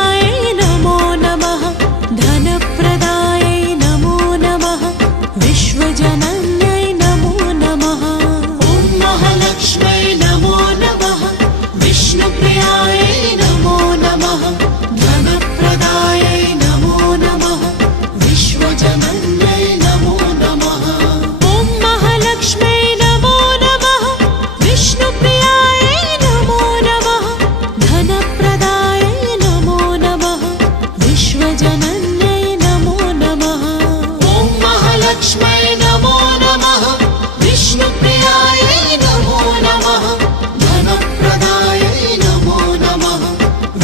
विष्णुप्रियायै नमो नमः धनप्रदायै नमो नमः विश्वजनन्यै नमो नमः ॐ महालक्ष्म्यै नमो नमः विष्णुप्रियायै नमो नमः धनप्रदायै नमो नमः विश्वजनन्यै नमो नमः ॐ महालक्ष्म्यै नमो नमः विष्णुप्रियायै नमो नमः धनप्रदायै नमो नमः विश्वजनन्यै नमो नमः ॐ महालक्ष्म्यै नमो नमः विष्णुप्रियायै नमो नमः धनप्रदायै नमो नमः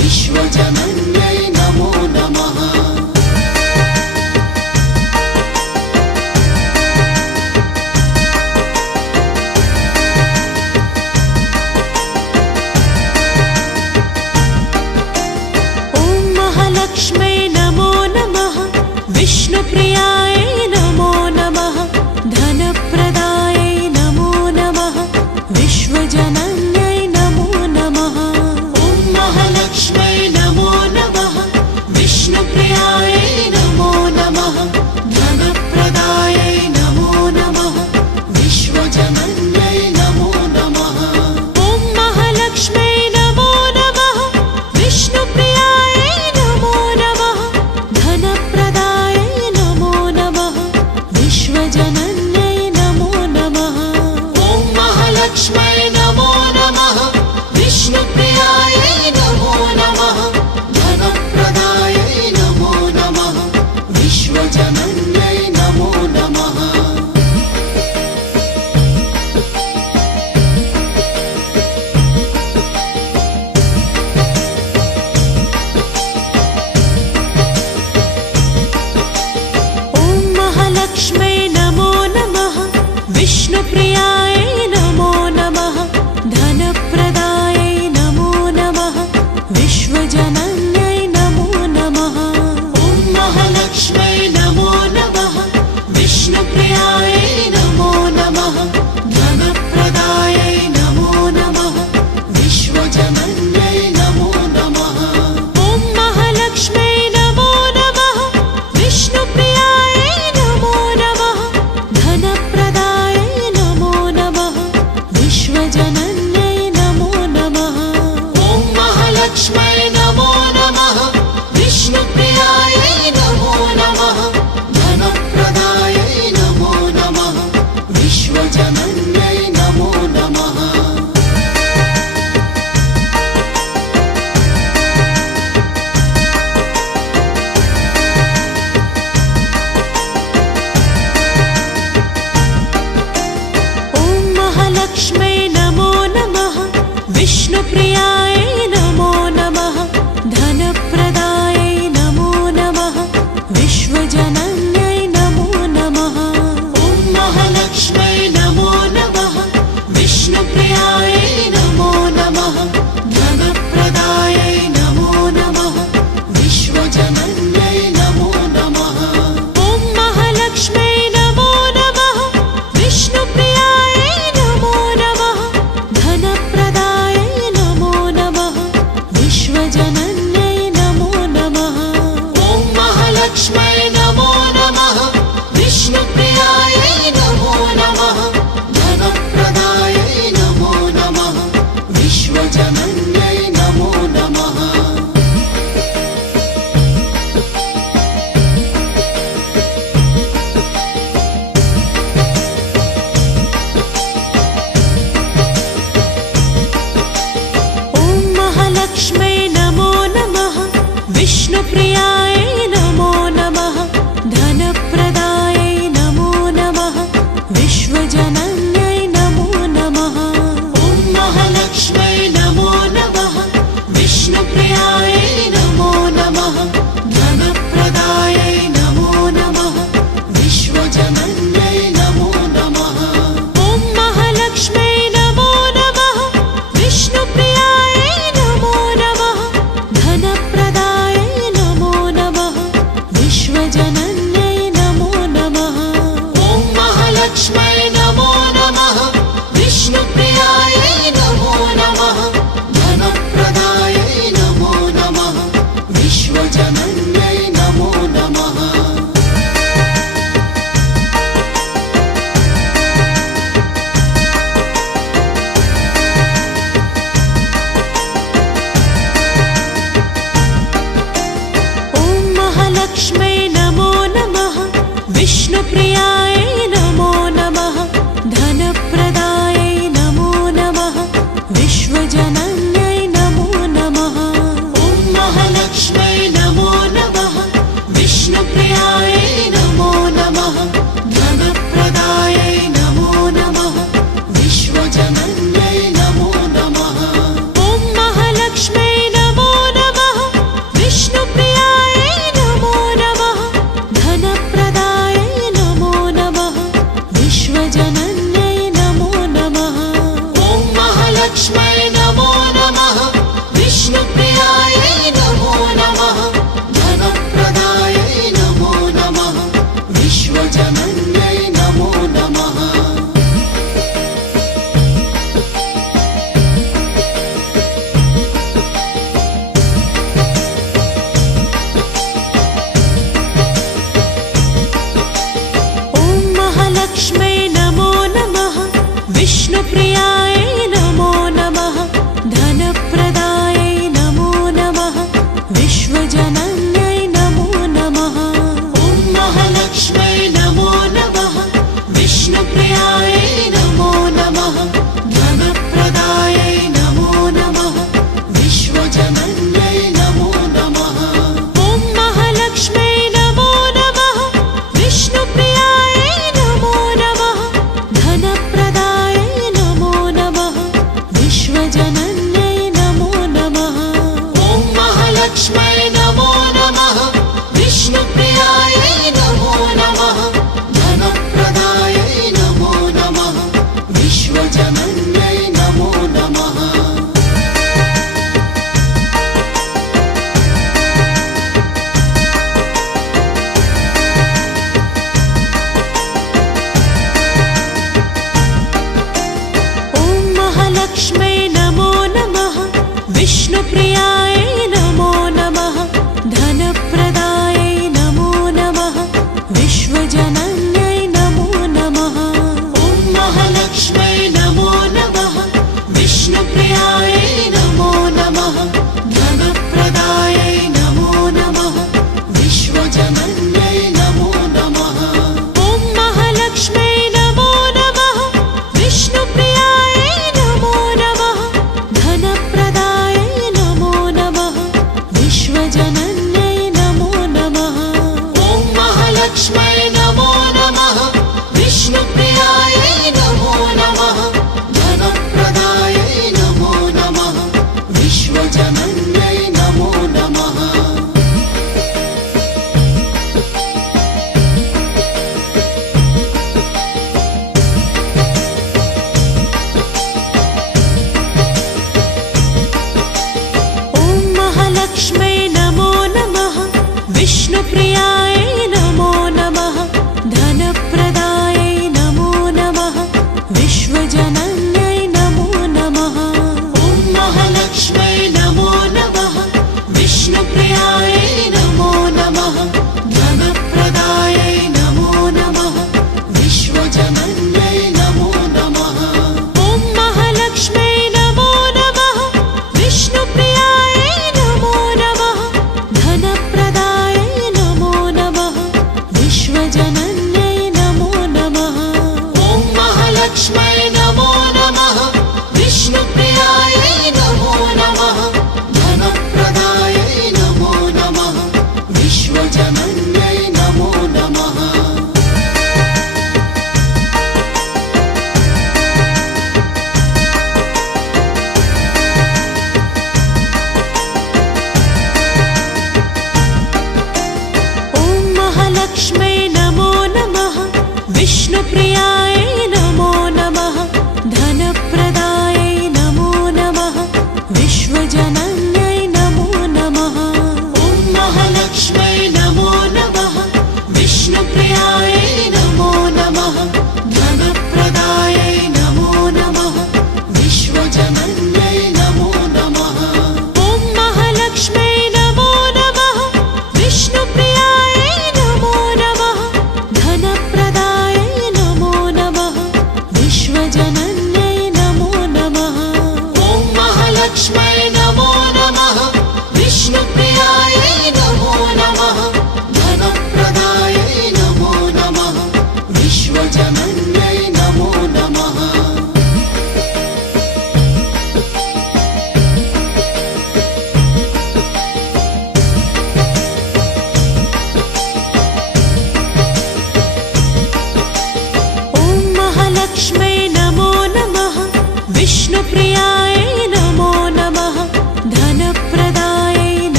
विश्वजनन्यै नमो नमः लक्ष्म्यै नमो नमः विष्णुप्रियायै नमो नमः धनप्रदायै नमो नमः विश्वजनन्यै नमो नमः ॐ महालक्ष्म्यै नमो नमः विष्णुप्रियायै नमो नमः धनप्रदायै नमो नमः विश्वजनन्यै नमो नमः ॐ महालक्ष्म्यै नमो नमः विष्णुप्रियायै नमो नमः धनप्रदायै नमो नमः विश्वजनन्यै नमो नमः ॐ महालक्ष्म्यै नमो नमः विष्णुप्रियायै नमो नमः धनप्रदायै नमो नमः विश्वजनन्यै नमो नमः लक्ष्म्यै नमो नमः विष्णुप्रियायै नमो नमः धनप्रदायै नमो नमः विश्वजनन्यै नमो नमः ॐ महालक्ष्म्यै नमो नमः विष्णुप्रियायै नमो नमः धनप्रदायै नमो नमः विश्वजनन्यै नमो नमः ॐ महालक्ष्म्यै नमो नमः विष्णुप्रियायै नमो नमः धनप्रदायै नमो नमः विश्वजनन्यै नमो नमः ॐ महालक्ष्म्यै नमो नमः विष्णुप्रियायै नमो नमः धनप्रदायै नमो नमः विश्वजनन्यै नमो नमः लक्ष्म्यै नमो नमः विष्णुप्रियायै नमो नमः धनप्रदायै नमो नमः विश्वजनन्यै नमो नमः ॐ महालक्ष्म्यै नमो नमः विष्णुप्रियायै नमो नमः धनप्रदायै नमो नमः विश्वजनन्यै नमो नमः ॐ महालक्ष्म्यै नमो नमः विष्णुप्रियायै नमो नमः धनप्रदायै नमो नमः विश्वजनन्यै नमो नमः ॐ महालक्ष्म्यै नमो नमः विष्णुप्रियायै नमो नमः धनप्रदायै नमो नमः विश्वजनन्यै नमो नमः लक्ष्म्यै नमो नमः विष्णुप्रियायै नमो नमः धनप्रदायै नमो नमः विश्वजनन्यै नमो नमः ॐ महालक्ष्म्यै नमो नमः विष्णुप्रियायै नमो नमः धनप्रदायै नमो नमः विश्वजनन्यै नमो नमः ॐ महालक्ष्म्यै नमो नमः विष्णुप्रियायै नमो नमः धनप्रदायै नमो नमः विश्वजनन्यै नमो नमः। लक्ष्मै नमो नमः विष्णुप्रियायै नमो नमः धनप्रदायै नमो नमः विश्वजनन्यै नमो नमः। ॐ महालक्ष्मै नमो नमः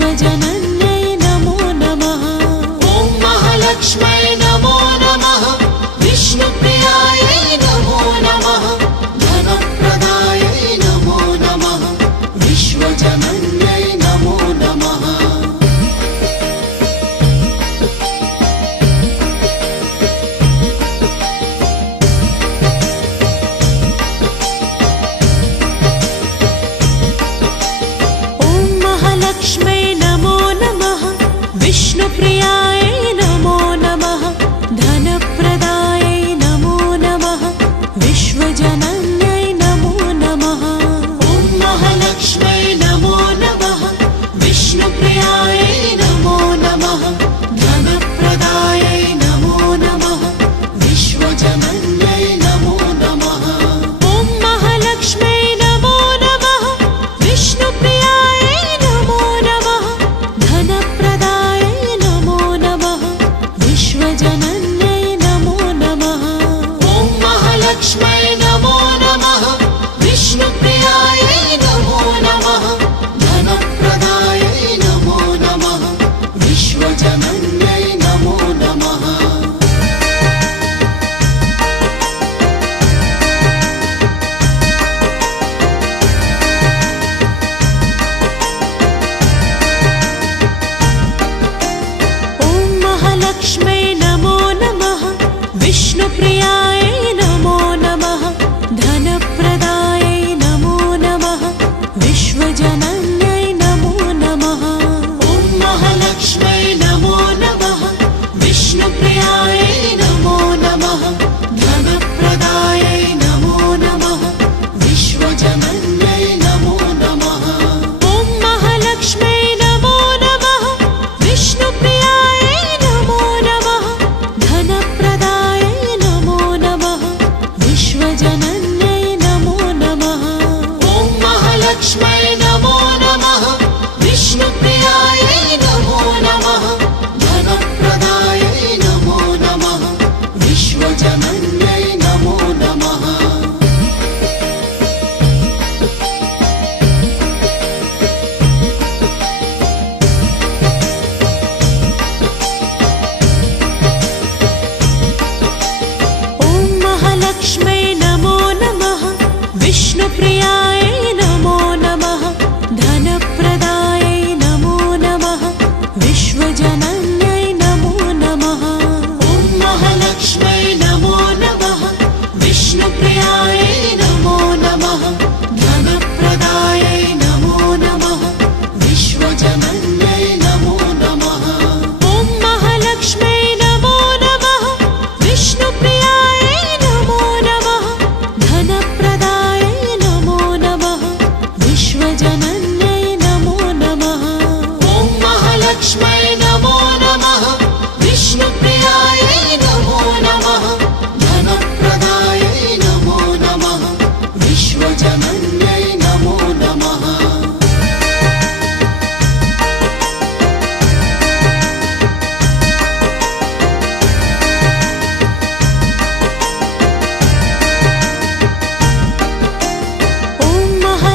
विश्वजनन्यै नमो नमः। ॐ महालक्ष्मै नमो नमः। विष्णुप्रियायै नमो नमः। धनप्रदायै नमो नमः। विश्वजनन्यै नमो नमः। लक्ष्मै नमो नमः। विष्णुप्रियायै नमो नमः। धनप्रदायै नमो नमः। विश्वजनन्यै नमो नमः। ॐ महालक्ष्मै नमो नमः। विष्णुप्रियायै नमो नमः। धनप्रदायै नमो नमः। विश्वजनन्यै नमो नमः। ॐ महालक्ष्मै नमो नमः। विष्णुप्रियायै नमो नमः। धनप्रदायै नमो नमः। विश्वजनन्यै नमो नमः। ॐ महालक्ष्मै नमो नमः। विष्णुप्रियायै नमो नमः। धनप्रदायै नमो नमः। विश्वजनन्यै नमो नमः। लक्ष्मै नमो नमः। विष्णुप्रियायै नमो नमः। धनप्रदायै नमो नमः। विश्वजनन्यै नमो नमः। ॐ महालक्ष्मै नमो नमः। विष्णुप्रियायै नमो नमः। धनप्रदायै नमो नमः। विश्वजनन्यै नमो नमः। ॐ महालक्ष्मै नमो नमः। विष्णुप्रियायै नमो नमः। धनप्रदायै नमो नमः। विश्वजनन्यै नमो नमः। ॐ महालक्ष्मै नमो नमः। विष्णुप्रियायै नमो नमः। धनप्रदायै नमो नमः। विश्वजनन्यै नमो नमः। लक्ष्मै नमो नमः। विष्णुप्रियायै नमो नमः। धनप्रदायै नमो नमः। विश्वजनन्यै नमो नमः। ॐ महालक्ष्मै नमो नमः। विष्णुप्रियायै नमो नमः। धनप्रदायै नमो नमः। विश्वजनन्यै नमो नमः। ॐ महालक्ष्मै नमो नमः। विष्णुप्रियायै नमो नमः। धनप्रदायै नमो नमः। विश्वजनन्यै नमो नमः। ॐ महालक्ष्मै नमो नमः। विष्णुप्रियायै नमो नमः। धनप्रदायै नमो नमः। विश्वजनन्यै नमो नमः।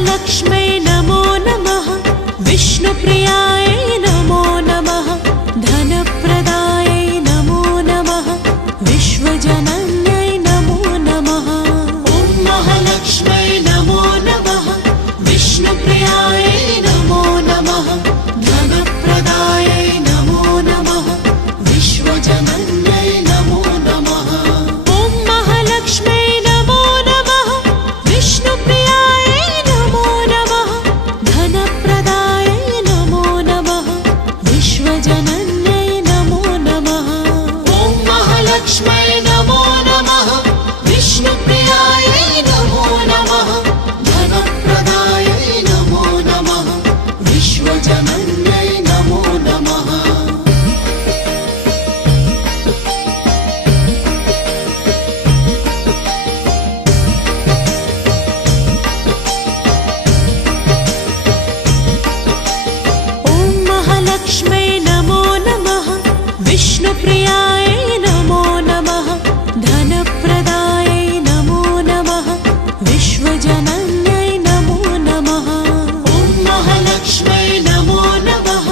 लक्ष्मै नमो नमः। विष्णुप्रियायै नमो नमः। धनप्रदायै नमो नमः। विश्वजनन्यै नमो नमः। ॐ महालक्ष्मै नमो नमः। विष्णुप्रियायै नमो नमः। धनप्रदायै नमो नमः। विश्वजनन्यै नमो नमः। ॐ महालक्ष्मै नमो नमः। विष्णुप्रियायै नमो नमः। धनप्रदायै नमो नमः। विश्वजनन्यै नमो नमः। ॐ महालक्ष्मै नमो नमः। विष्णुप्रियायै नमो नमः। धनप्रदायै नमो नमः। विश्वजनन्यै नमो नमः। लक्ष्मै नमो नमः। विष्णुप्रियायै नमो नमः। धनप्रदायै नमो नमः। विश्वजनन्यै नमो नमः। ॐ महालक्ष्मै नमो नमः।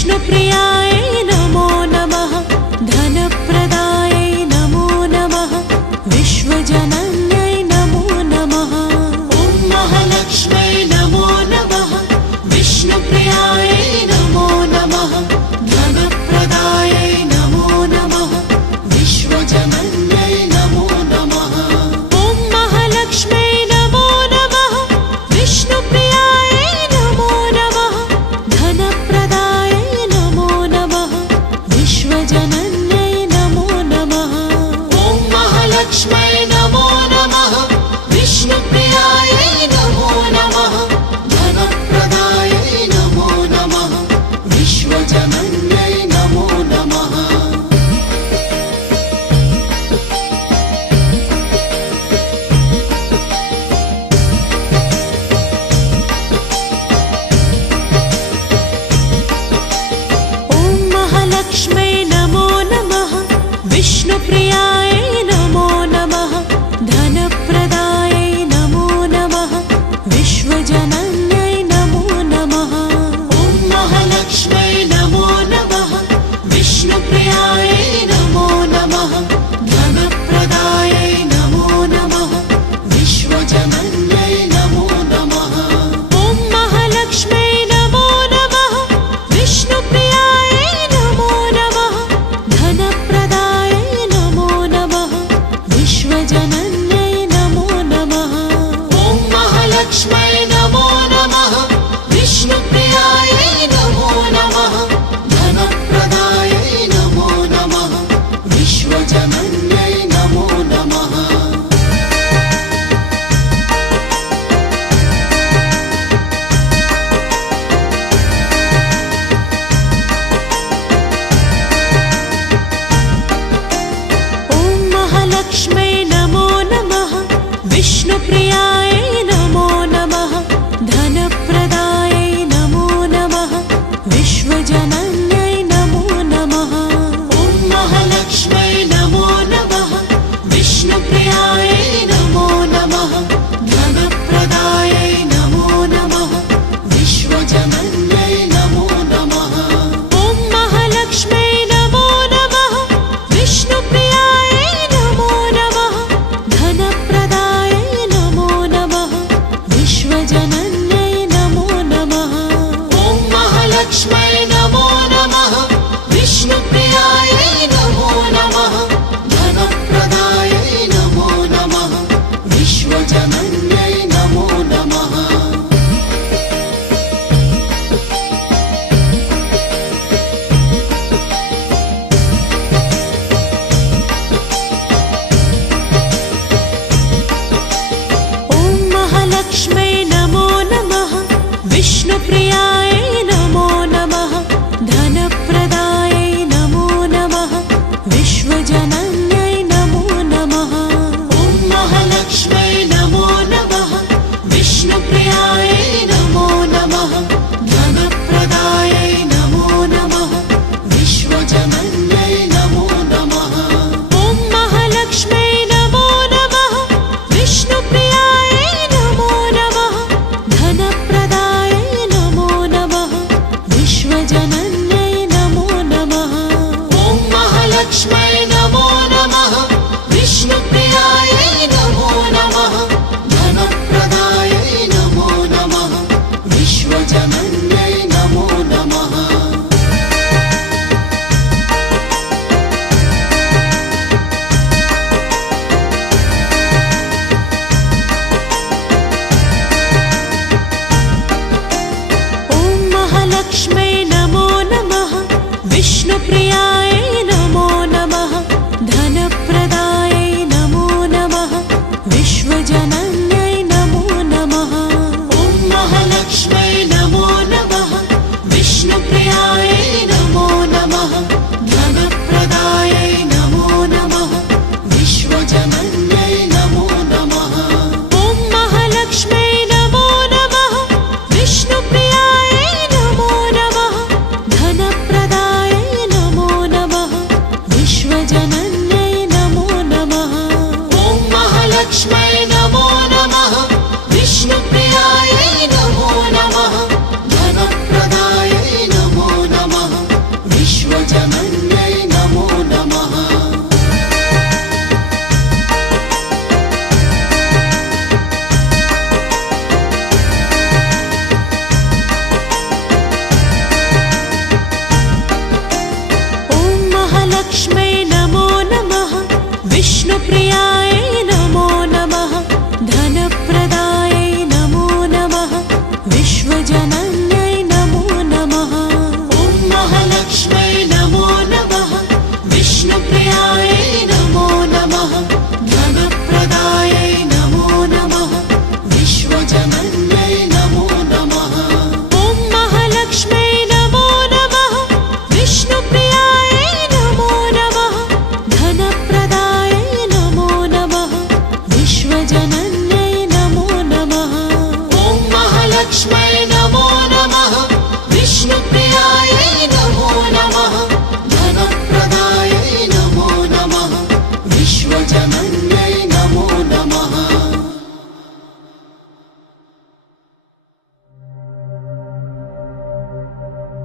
विष्णुप्रियायै नमो नमः धनप्रदायै नमो नमः विश्वजनन्यै नमो नमः ॐ महालक्ष्मै नमो नमः विष्णुप्रियायै नमो नमः धनप्रदायै नमो नमः विश्वजनन्यै नमो नमः ॐ महालक्ष्मै नमो नमः विष्णुप्रियायै नमो नमः धनप्रदायै नमो नमः विश्वजनन्यै नमो नमः ॐ महालक्ष्मै नमो नमः विष्णुप्रियायै नमो नमः धनप्रदायै नमो नमः विश्वजनन्यै नमो नमः ॐ महालक्ष्मै नमो नमः विष्णुप्रियायै नमो नमः धनप्रदायै नमो नमः विश्वजनन्यै नमो नमः ॐ महालक्ष्मै नमो नमः विश्वजननी